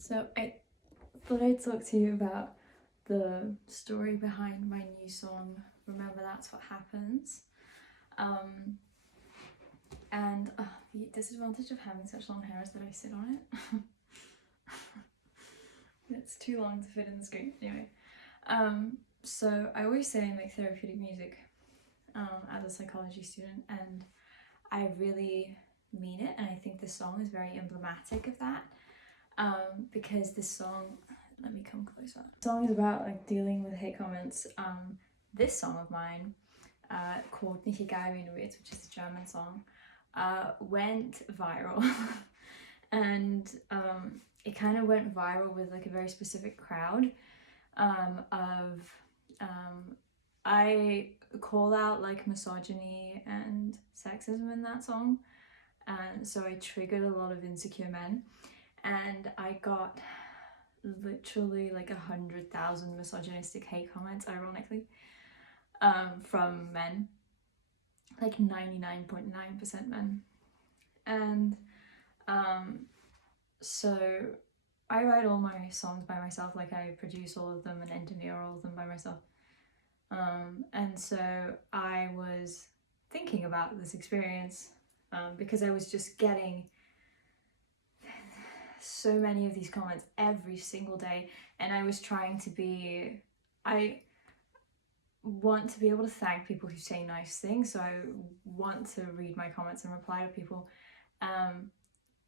So I thought I'd talk to you about the story behind my new song, Remember That's What Happens. And the disadvantage of having such long hair is that I sit on it. It's too long to fit in the screen. Anyway, so I always say I make therapeutic music as a psychology student, and I really mean it, and I think this song is very emblematic of that. Because this song, let me come closer. The song is about like dealing with hate comments. This song of mine, called Nicht egal wie du willst, which is a German song, went viral. And it kind of went viral with like a very specific crowd I call out like misogyny and sexism in that song, and so I triggered a lot of insecure men, and I got literally like 100,000 misogynistic hate comments, ironically, from men, like 99.9% men. And so I write all my songs by myself, like I produce all of them and engineer all of them by myself. And so I was thinking about this experience because I was just getting so many of these comments every single day, and I was trying to be, I want to be able to thank people who say nice things, so I want to read my comments and reply to people,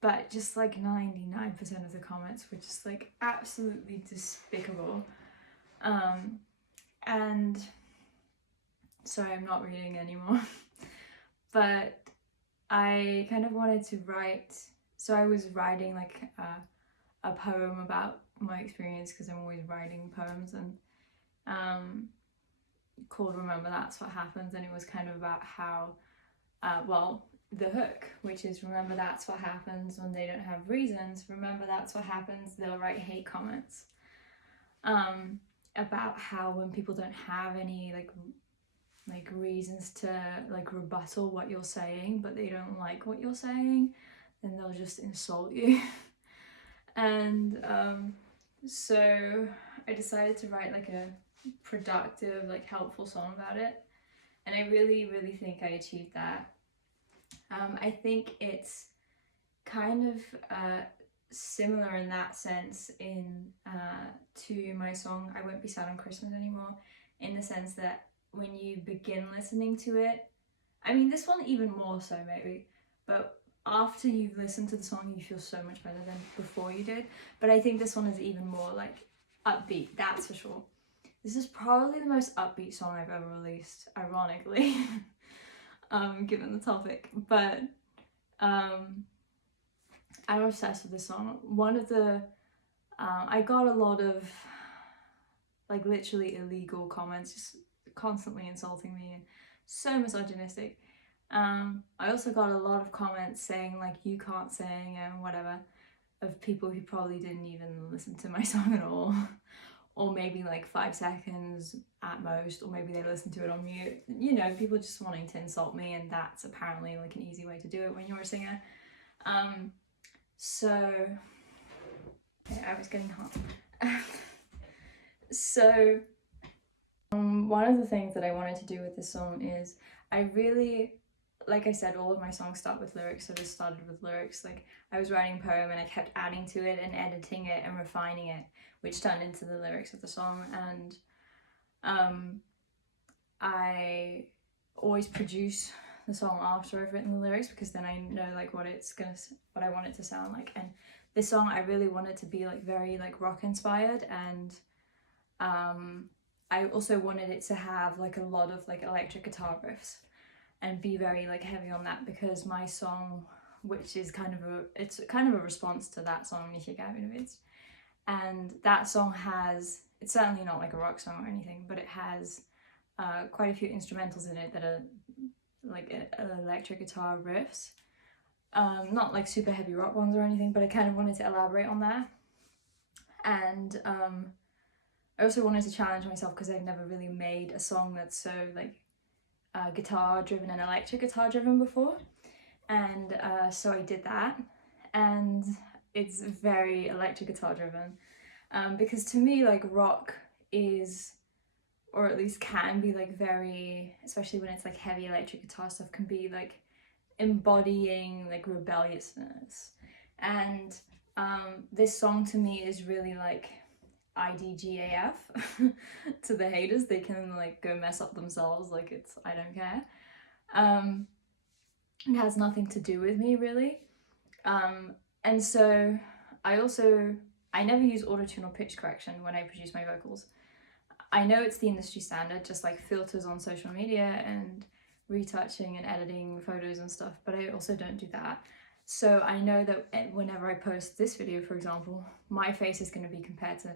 but just like 99% of the comments were just like absolutely despicable, and sorry, I'm not reading anymore. But I kind of wanted to write, so I was writing like a poem about my experience, because I'm always writing poems, and called Remember That's What Happens, and it was kind of about how, the hook, which is remember that's what happens when they don't have reasons, remember that's what happens, they'll write hate comments, about how when people don't have any like reasons to like rebuttal what you're saying, but they don't like what you're saying, then they'll just insult you. And so I decided to write like a productive, like helpful song about it, and I really think I achieved that. I think it's kind of similar in that sense to my song I Won't Be Sad on Christmas Anymore, in the sense that when you begin listening to it, I mean this one even more so maybe, but after you've listened to the song you feel so much better than before you did. But I think this one is even more like upbeat, that's for sure. This is probably the most upbeat song I've ever released, ironically, given the topic. But I'm obsessed with this song. One of the I got a lot of like literally illegal comments, just constantly insulting me and so misogynistic. I also got a lot of comments saying like you can't sing and whatever, of people who probably didn't even listen to my song at all, or maybe like 5 seconds at most, or maybe they listened to it on mute. You know, people just wanting to insult me, and that's apparently like an easy way to do it when you're a singer. So okay, I was getting hot. So one of the things that I wanted to do with this song is I really, like I said, all of my songs start with lyrics, so this started with lyrics. Like I was writing a poem and I kept adding to it and editing it and refining it, which turned into the lyrics of the song. And I always produce the song after I've written the lyrics, because then I know like what I want it to sound like. And this song I really wanted to be like very like rock inspired, and I also wanted it to have like a lot of like electric guitar riffs and be very like heavy on that, because my song, which is kind of a response to that song Nicht egal wie du willst, and that song it's certainly not like a rock song or anything, but it has quite a few instrumentals in it that are like electric guitar riffs, not like super heavy rock ones or anything, but I kind of wanted to elaborate on that. And I also wanted to challenge myself, because I've never really made a song that's so like guitar driven and electric guitar driven before, and so I did that. And it's very electric guitar driven. Because to me, like, rock is, or at least can be, like, very, especially when it's like heavy electric guitar stuff, can be like embodying like rebelliousness. And this song to me is really like IDGAF to the haters. They can like go mess up themselves, like, it's, I don't care. It has nothing to do with me really. And so I never use autotune or pitch correction when I produce my vocals. I know it's the industry standard, just like filters on social media and retouching and editing photos and stuff, but I also don't do that. So I know that whenever I post this video, for example, my face is going to be compared to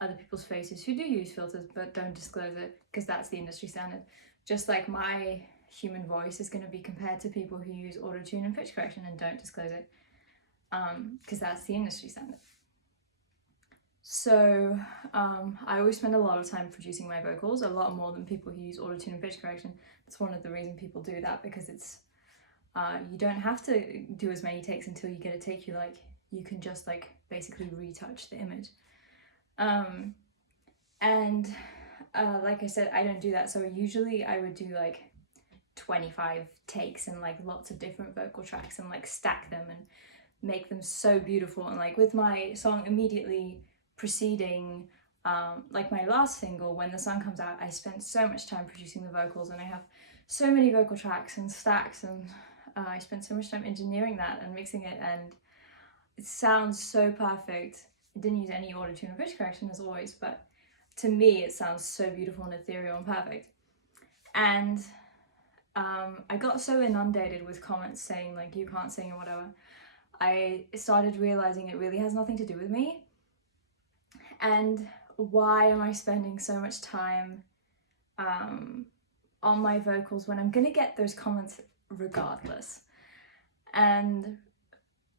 other people's faces who do use filters but don't disclose it, because that's the industry standard. Just like my human voice is going to be compared to people who use autotune and pitch correction and don't disclose it, because that's the industry standard. So I always spend a lot of time producing my vocals, a lot more than people who use autotune and pitch correction. That's one of the reasons people do that, because it's you don't have to do as many takes until you get a take you like. You can just like basically retouch the image. And like I said, I don't do that. So usually I would do like 25 takes and like lots of different vocal tracks and like stack them and make them so beautiful. And like with my song immediately preceding like my last single, when the sun comes out, I spent so much time producing the vocals, and I have so many vocal tracks and stacks, and I spent so much time engineering that and mixing it, and it sounds so perfect. I didn't use any autotune or pitch correction as always, but to me it sounds so beautiful and ethereal and perfect. And I got so inundated with comments saying like, you can't sing or whatever. I started realizing it really has nothing to do with me. And why am I spending so much time on my vocals when I'm gonna get those comments regardless? And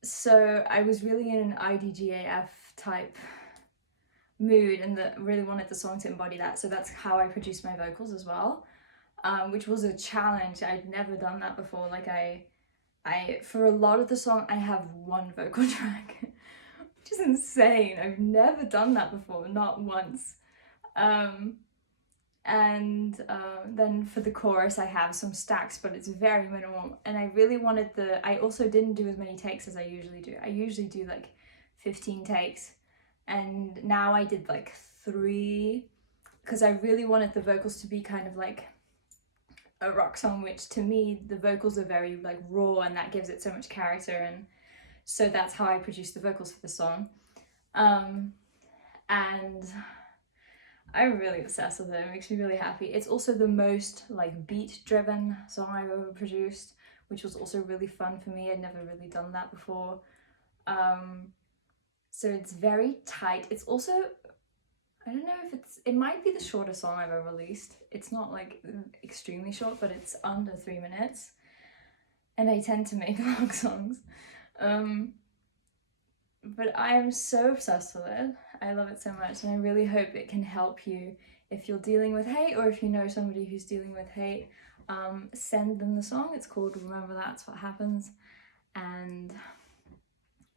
so I was really in an IDGAF type mood, and that really wanted the song to embody that. So that's how I produced my vocals as well, which was a challenge. I'd never done that before. Like I for a lot of the song, I have one vocal track, which is insane. I've never done that before, not once. And then for the chorus, I have some stacks, but it's very minimal. And I really wanted I also didn't do as many takes as I usually do. I usually do like 15 takes, and now I did like 3, because I really wanted the vocals to be kind of like a rock song, which to me the vocals are very like raw, and that gives it so much character. And so that's how I produced the vocals for the song. And I'm really obsessed with it. It makes me really happy. It's also the most like beat driven song I've ever produced, which was also really fun for me. I'd never really done that before. So it's very tight. It's also, I don't know if it might be the shortest song I've ever released. It's not like extremely short, but it's under 3 minutes. And I tend to make long songs. But I am so obsessed with it. I love it so much, and I really hope it can help you if you're dealing with hate, or if you know somebody who's dealing with hate. Send them the song. It's called Remember That's What Happens, and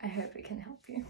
I hope it can help you.